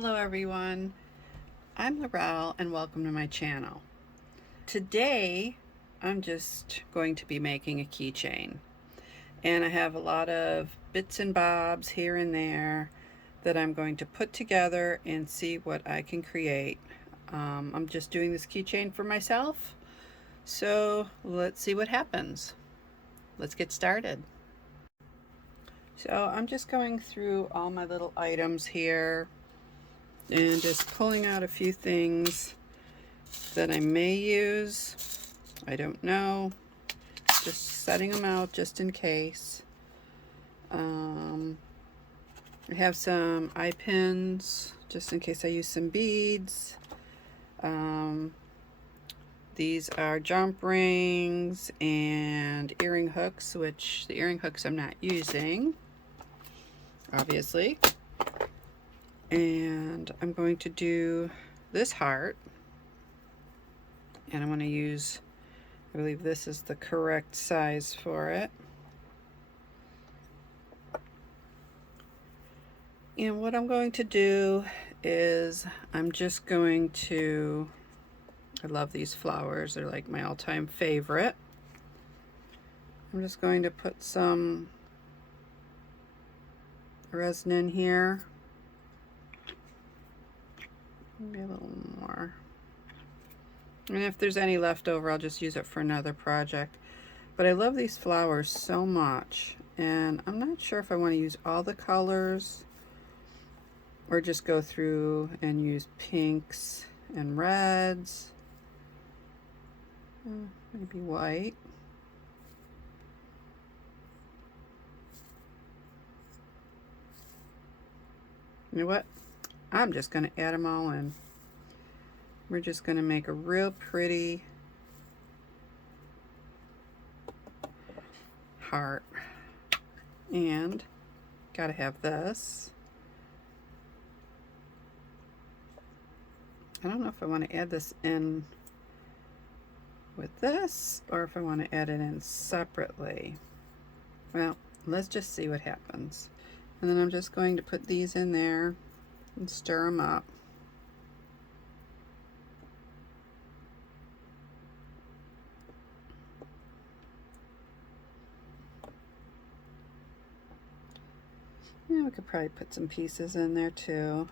Hello everyone, I'm Laurel and welcome to my channel. Today I'm just going to be making a keychain, and I have a lot of bits and bobs here and there that I'm going to put together and see what I can create. I'm just doing this keychain for myself, so let's see what happens. Let's get started. So I'm just going through all my little items here and just pulling out a few things that I may use. I don't know. Just setting them out just in case. I have some eye pins just in case I use some beads. These are jump rings and earring hooks, which the earring hooks I'm not using, obviously. And I'm going to do this heart, and I'm going to use, I believe this is the correct size for it. And what I'm going to do is I'm just going to, I love these flowers, they're like my all-time favorite. I'm just going to put some resin in here. Maybe a little more. And if there's any left over, I'll just use it for another project. But I love these flowers so much, and I'm not sure if I want to use all the colors or just go through and use pinks and reds. Maybe white. You know what? I'm just going to add them all in. We're just going to make a real pretty heart. And got to have this. I don't know if I want to add this in with this or if I want to add it in separately. Well, let's just see what happens. And then I'm just going to put these in there and stir them up. Yeah, we could probably put some pieces in there too.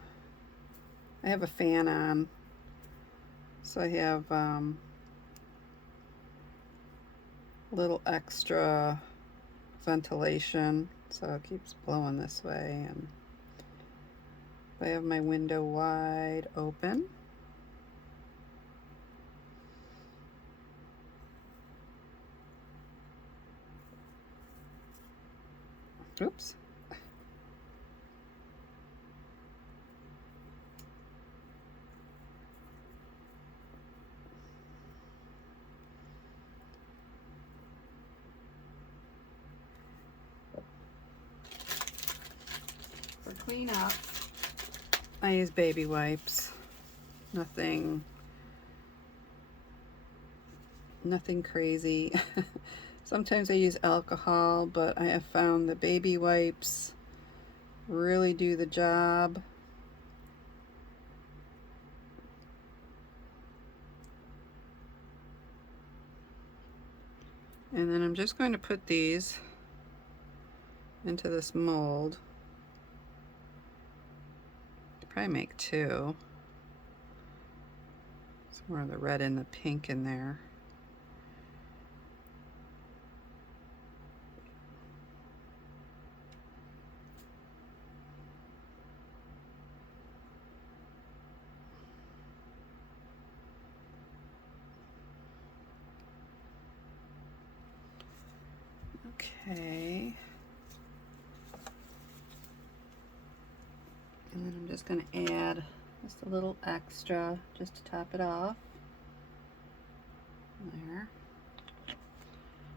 I have a fan on, so I have a little extra ventilation, so it keeps blowing this way, and I have my window wide open. Oops. For cleanup, I use baby wipes. Nothing crazy. Sometimes I use alcohol, but I have found the baby wipes really do the job. And then I'm just going to put these into this mold. Probably make two. Some of the red and the pink in there. Okay. And then I'm just going to add just a little extra just to top it off. There.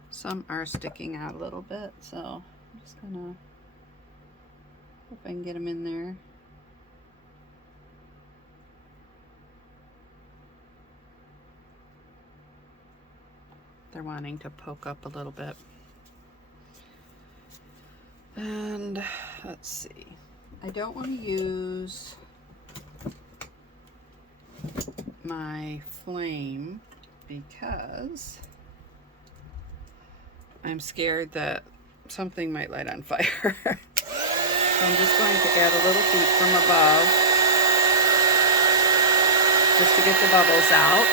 Some are sticking out a little bit, so I'm just going to, if I can get them in there. They're wanting to poke up a little bit. And let's see, I don't want to use my flame because I'm scared that something might light on fire. So I'm just going to add a little heat from above just to get the bubbles out.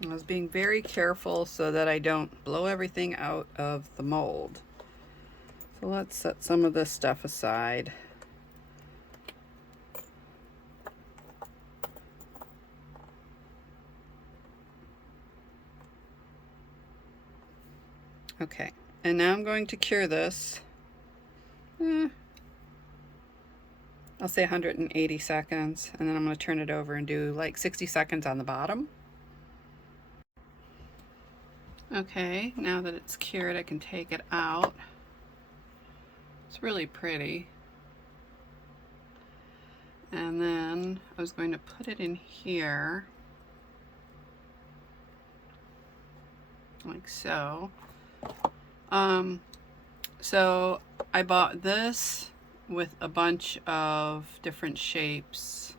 I was being very careful so that I don't blow everything out of the mold. So let's set some of this stuff aside. Okay, and now I'm going to cure this. I'll say 180 seconds, and then I'm going to turn it over and do like 60 seconds on the bottom. Okay, now that it's cured, I can take it out. It's really pretty. And then I was going to put it in here, like so. So I bought this with a bunch of different shapes.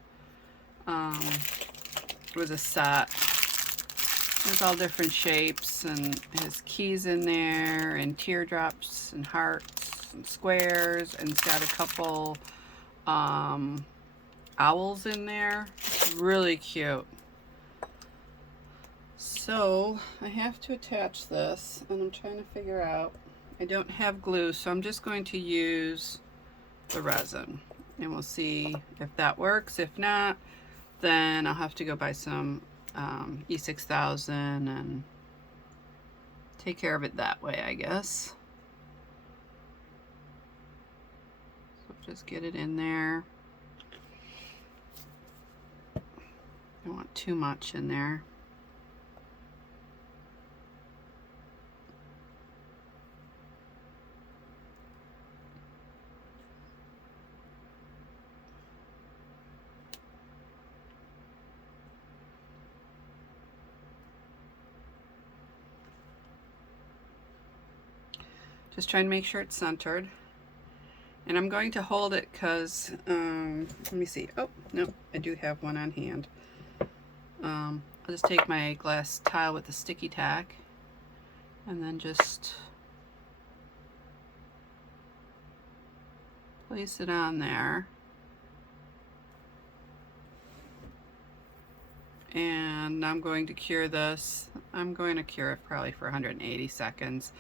It was a set. There's all different shapes, and it has keys in there, and teardrops, and hearts, and squares, and it's got a couple owls in there. It's really cute. So I have to attach this, and I'm trying to figure out, I don't have glue, so I'm just going to use the resin, and we'll see if that works. If not, then I'll have to go buy some E6000 and take care of it that way, I guess. So just get it in there. Don't want too much in there. Just trying to make sure it's centered. And I'm going to hold it because, let me see. Oh, no, I do have one on hand. I'll just take my glass tile with the sticky tack and then just place it on there. And I'm going to cure this. I'm going to cure it probably for 180 seconds.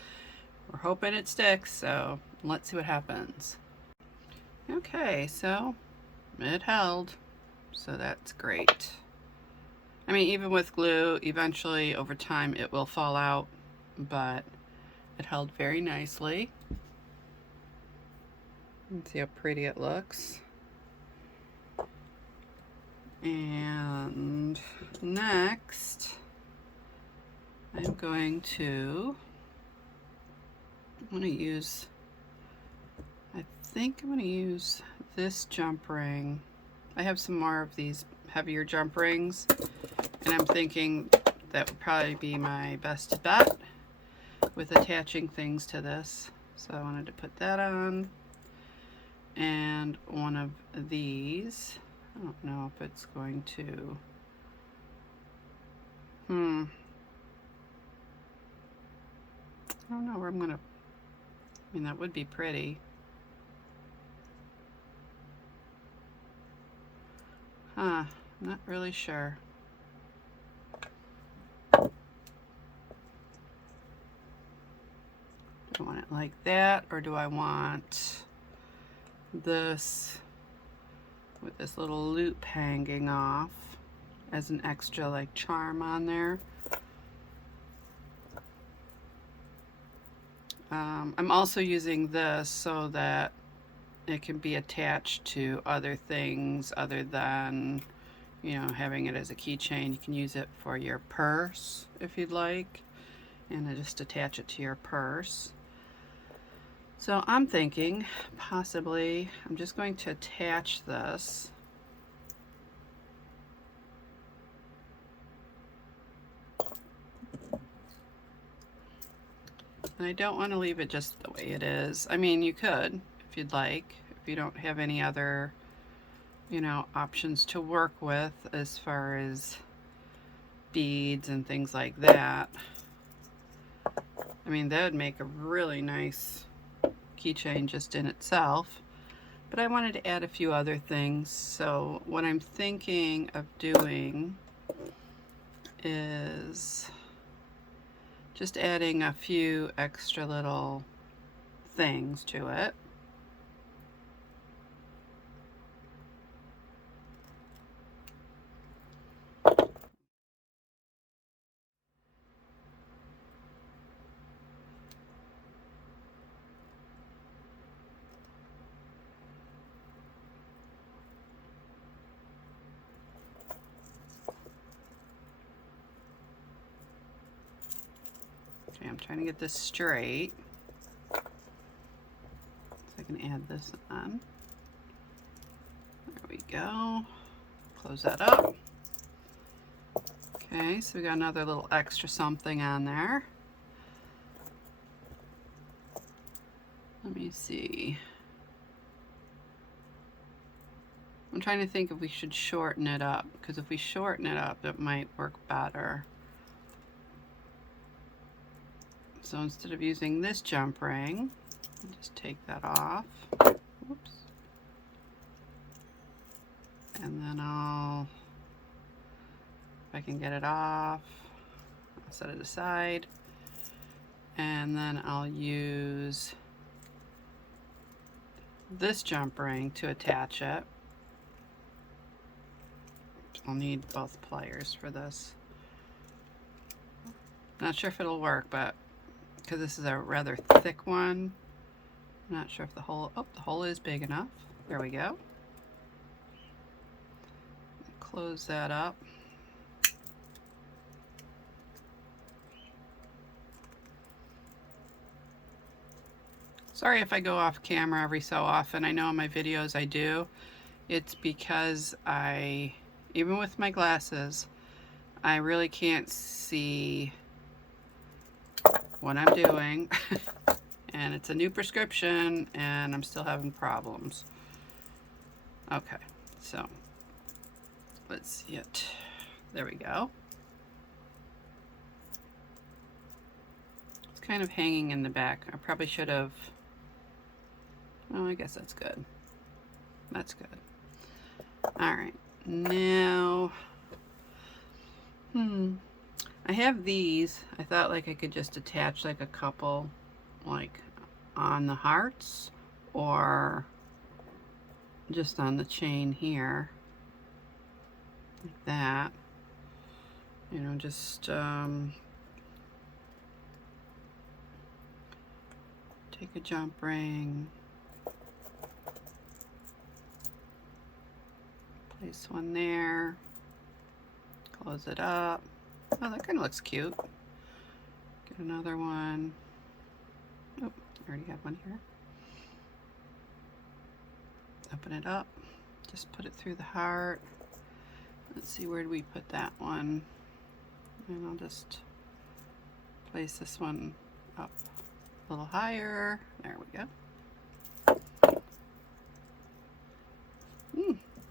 We're hoping it sticks, so let's see what happens. Okay, so it held, so that's great. I mean, even with glue, eventually over time it will fall out, but it held very nicely. Let's see how pretty it looks. And next, I'm going to use, I think I'm going to use this jump ring. I have some more of these heavier jump rings, and I'm thinking that would probably be my best bet with attaching things to this. So I wanted to put that on, and one of these. I don't know if it's going to, I don't know where I'm going to, I mean, that would be pretty. Huh, not really sure. Do I want it like that, or do I want this with this little loop hanging off as an extra like charm on there? I'm also using this so that it can be attached to other things other than, you know, having it as a keychain. You can use it for your purse if you'd like, and then just attach it to your purse. So I'm thinking possibly I'm just going to attach this and I don't want to leave it just the way it is. I mean, you could if you'd like, if you don't have any other, you know, options to work with as far as beads and things like that. I mean, that would make a really nice keychain just in itself, but I wanted to add a few other things. So what I'm thinking of doing is just adding a few extra little things to it. Okay, I'm trying to get this straight so I can add this on. There we go. Close that up. Okay, so we got another little extra something on there. Let me see. I'm trying to think if we should shorten it up, because if we shorten it up, it might work better. So instead of using this jump ring, I'll just take that off. Oops. And then if I can get it off, I'll set it aside. And then I'll use this jump ring to attach it. I'll need both pliers for this. Not sure if it'll work, but because this is a rather thick one, I'm not sure if the hole, oh, the hole is big enough. There we go. Close that up. Sorry if I go off camera every so often. I know in my videos I do. It's because even with my glasses, I really can't see what I'm doing. And it's a new prescription and I'm still having problems. Okay, so let's see it. There we go. It's kind of hanging in the back. I probably should have, well, I guess that's good. That's good. All right, now, I have these. I thought like I could just attach like a couple like on the hearts or just on the chain here, like that. You know, just take a jump ring, place one there, close it up. Oh, that kind of looks cute. Get another one. Oh, I already have one here. Open it up, just put it through the heart. Let's see, where do we put that one? And I'll just place this one up a little higher. There we go.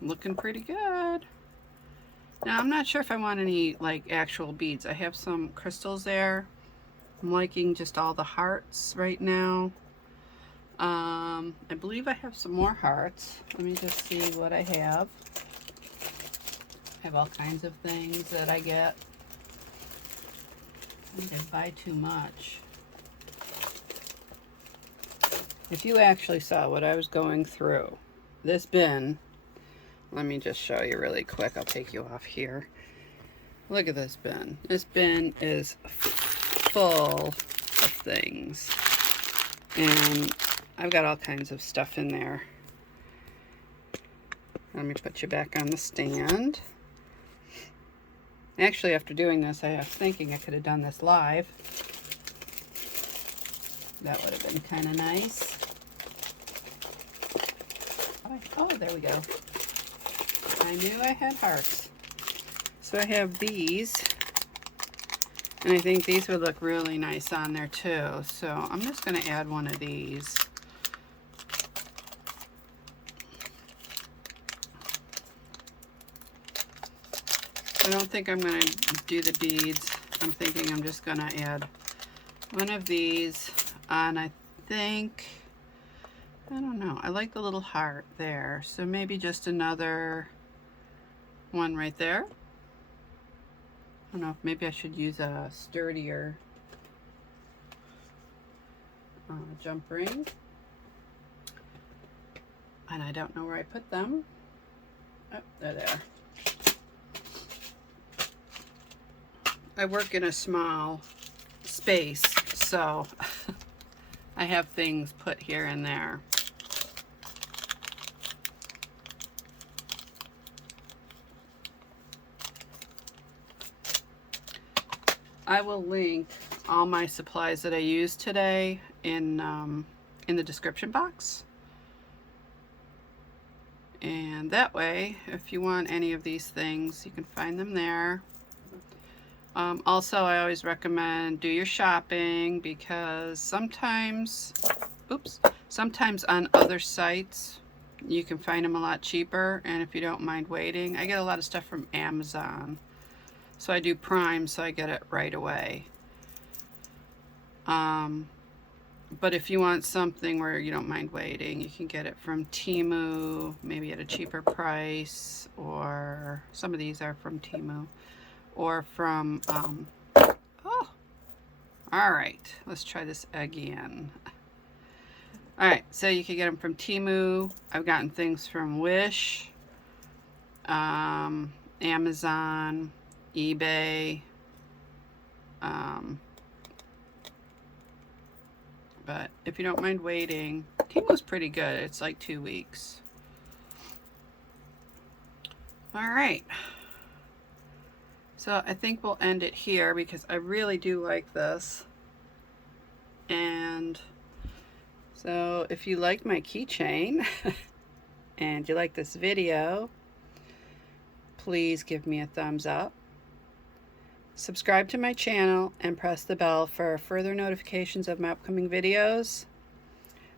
Looking pretty good. Now I'm not sure if I want any like actual beads. I have some crystals there. I'm liking just all the hearts right now. I believe I have some more hearts. Let me just see what I have. I have all kinds of things that I get. I didn't buy too much. If you actually saw what I was going through, this bin, let me just show you really quick. I'll take you off here. Look at this bin. This bin is full of things. And I've got all kinds of stuff in there. Let me put you back on the stand. Actually, after doing this, I was thinking I could have done this live. That would have been kind of nice. Oh, there we go. I knew I had hearts. So I have these. And I think these would look really nice on there too. So I'm just going to add one of these. I don't think I'm going to do the beads. I'm thinking I'm just going to add one of these on. I think, I don't know, I like the little heart there. So maybe just another one right there. I don't know if maybe I should use a sturdier jump ring. And I don't know where I put them. Oh, they're there. I work in a small space, so I have things put here and there. I will link all my supplies that I used today in the description box. And that way, if you want any of these things, you can find them there. Also, I always recommend do your shopping, because sometimes on other sites you can find them a lot cheaper, and if you don't mind waiting, I get a lot of stuff from Amazon. So I do Prime, so I get it right away. But if you want something where you don't mind waiting, you can get it from Temu, maybe at a cheaper price, or some of these are from Temu, or from, oh, all right, let's try this again. All right, so you can get them from Temu. I've gotten things from Wish, Amazon, eBay, but if you don't mind waiting, Temu's pretty good. It's like 2 weeks. All right. So I think we'll end it here, because I really do like this. And so if you liked my keychain and you like this video, please give me a thumbs up. Subscribe to my channel and press the bell for further notifications of my upcoming videos.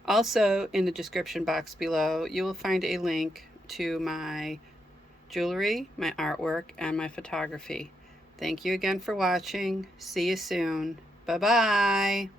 Also, in the description box below, you will find a link to my jewelry, my artwork, and my photography. Thank you again for watching. See you soon. Bye-bye.